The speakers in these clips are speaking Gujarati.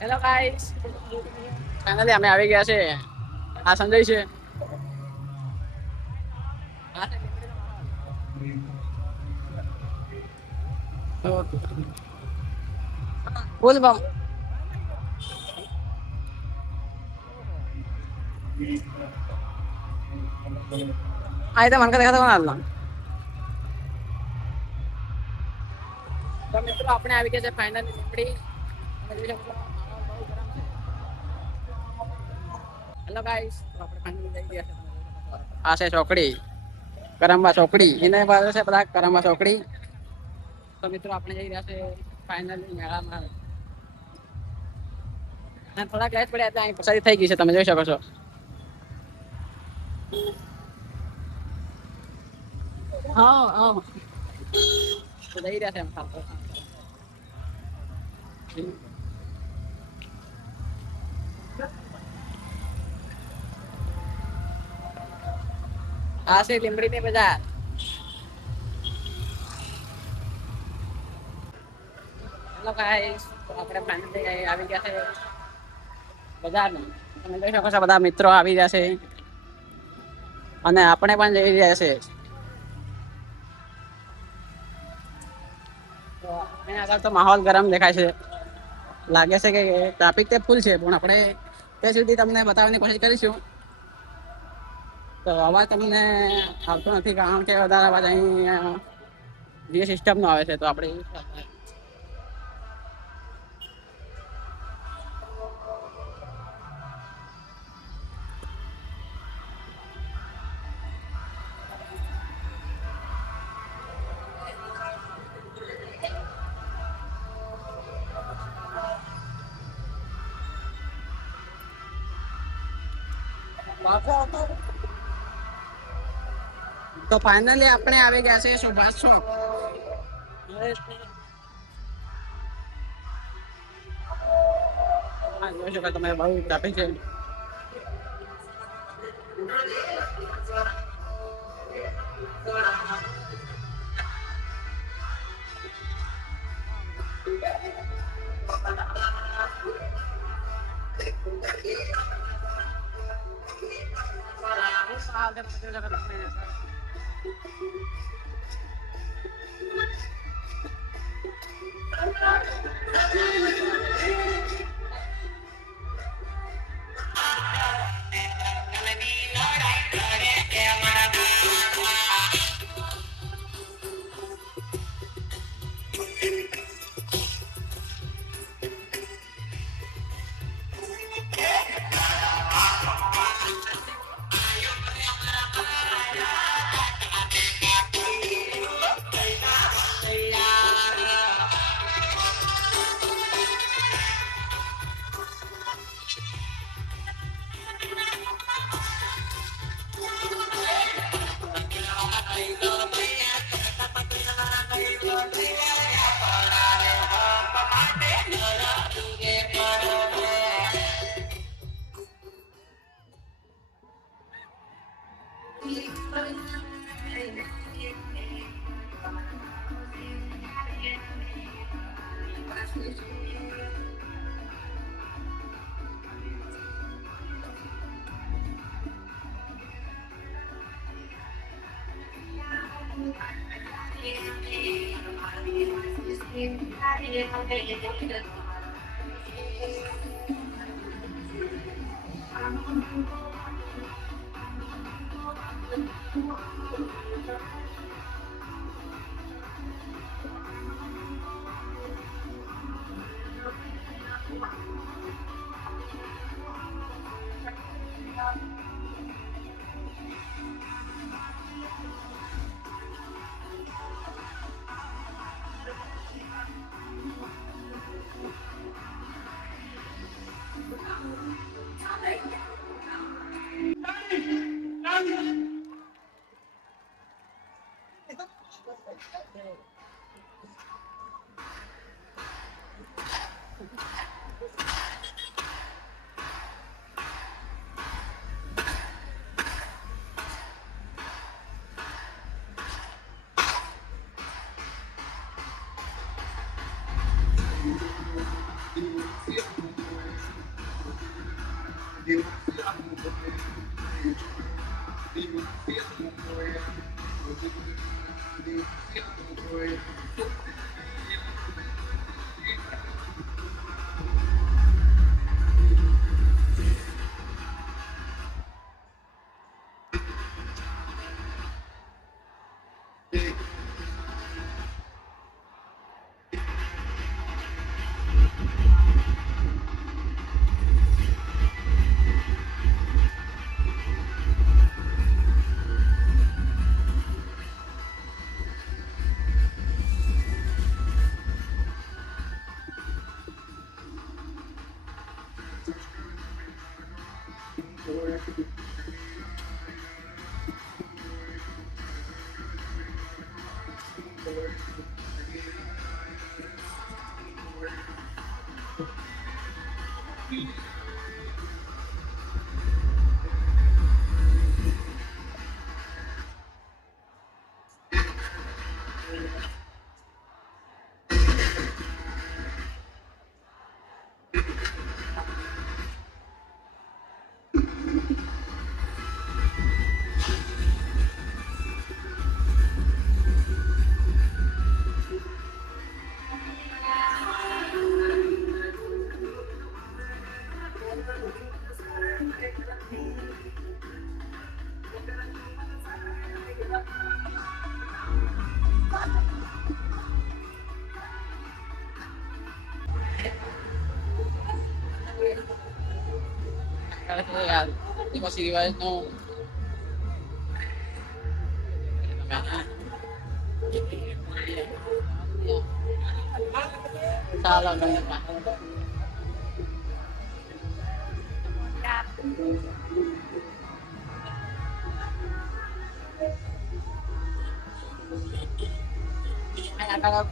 હેલો ગાઈસ, ફાઇનલી અમે આવી ગયા છે. આ સંજય છે. બોલ બમ આ તો મને દેખાતો કોણ તો મિત્રો આપણે આવી ગયા છે ફાઇનલી લીમડી. હેલો ગાઈસ, તો આપણે ફાઇનલી જઈ ગયા છે. આ છે ચોકડી, કરંબા ચોકડી. એને પાસે છે બધા કરંબા ચોકડી. તો મિત્રો આપણે જઈ રહ્યા છે ફાઇનલી મેળામાં. થોડાક લેટ પડ્યા એટલે અહીં પસારી થઈ ગઈ છે, તમે જોઈ શકો છો. હા હા, તો જઈ રહ્યા છે એમ સાથે. આ છે લીમડીની બજાર. હેલો ગાઈસ, તો આપણે ફાઇનલી આવી ગયા છે બજારમાં. તમે જોઈ શકો છો બધા મિત્રો આવી રહ્યા છે અને આપણે પણ જઈ રહ્યા છે. તો અહીંયા આગળ તો માહોલ ગરમ દેખાય છે. લાગે છે કે ટ્રાફિક તે ફૂલ છે, પણ આપણે ત્યાં સુધી તમને બતાવવાની કોશિશ કરીશું. તો અવાજ તમને આવતો નથી કારણ કે વધારે અવાજ અહીં જે સિસ્ટમ નો આવે છે. તો આપણે તો ફાઇનલી આપણે આવી ગયા છે સુભાષ ચોક. જોઈ શકો તમે બહુ ટ્રાફિક છે. Di masih riwayat no. Salah banyak Pak. Kalau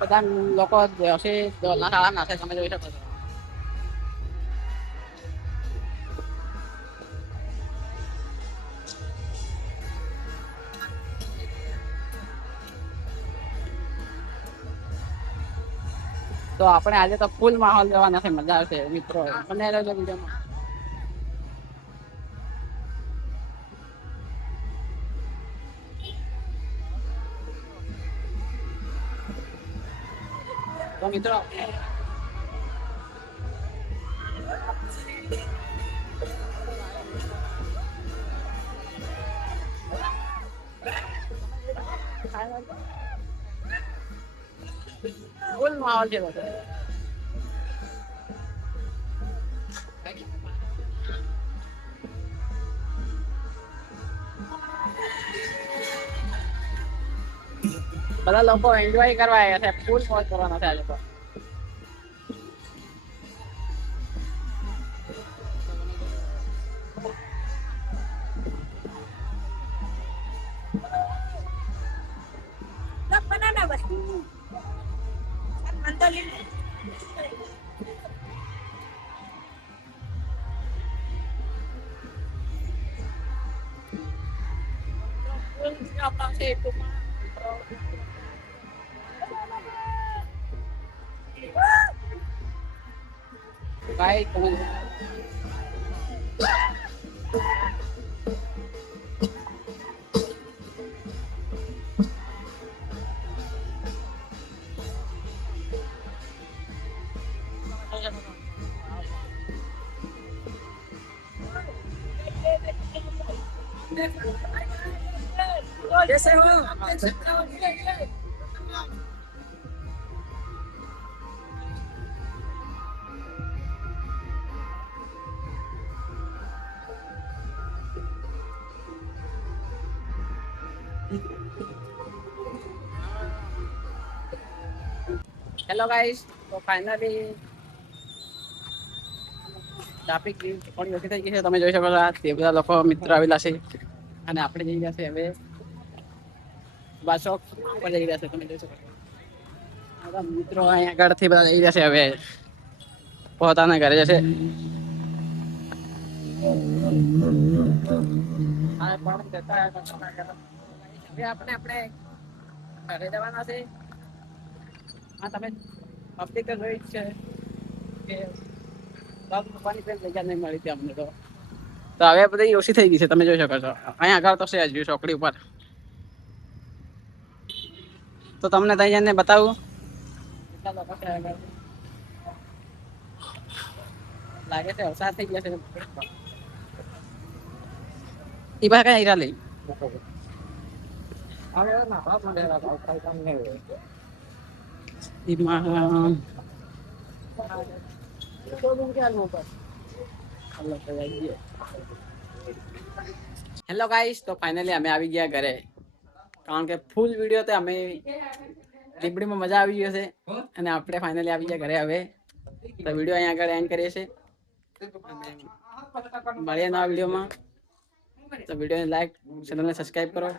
pedang loko sih doon salah nasa sama Dewi siapa? તો આપણે આજે તો ફૂલ માહોલ જવાના છે, મજા આવશે મિત્રો. મને રહેજો વિડીયોમાં. તો મિત્રો ફૂલ માહોલ છે બધો. બધા લોકો એન્જોય કરવા આવ્યા છે, ફૂલ મોજ કરવાના છે આજે તો. Baik, teman-teman. कैसे हो? હેલો ગાઈસ, તો ફાઇનલી ટ્રાફિક થોડી ઓછી થઈ ગઈ છે. તમે જોઈ શકો છો તે બધા લોકો મિત્રો આવેલા છે અને આપણે જઈ રહ્યા છે હવે બાસોક ઉપર જઈ રહ્યા છે. તમે જોઈ શકો છો મિત્રો અહીંયા આગળથી બધા જઈ રહ્યા છે, હવે પોતાના ઘરે જશે. હવે આપણે ઘરે જવાના છે. હા, તમે પબ્લિક જોઈ છે કે પપ્પાની ટ્રેન લઈ નહીં મળી હતી અમને તો હવે બધી ઓછી થઈ ગઈ છે તમે જોઈ શકો છો અહીંયા આગળ તો છે જ ચોકડી ઉપર તો તમને ત્યાં જઈને બતાવું કેટલા લોકો છે આગળ લાગે છે વરસાદ થઈ ગયા છે એ બા કઈ હીરા લઈ હેલો ગાઈસ તો ફાઇનલી અમે આવી ગયા ઘરે કારણ કે ફૂલ વિડીયો તો અમે લીબડીમાં મજા આવી ગયો છે અને આપણે ફાઇનલી આવી ગયા ઘરે હવે તો વિડીયો અહીંયા આગળ એન્ડ કરીએ છીએ મળીએ નવા વિડીયોમાં તો વિડીયોને લાઈક ચેનલને સબસ્ક્રાઈબ કરો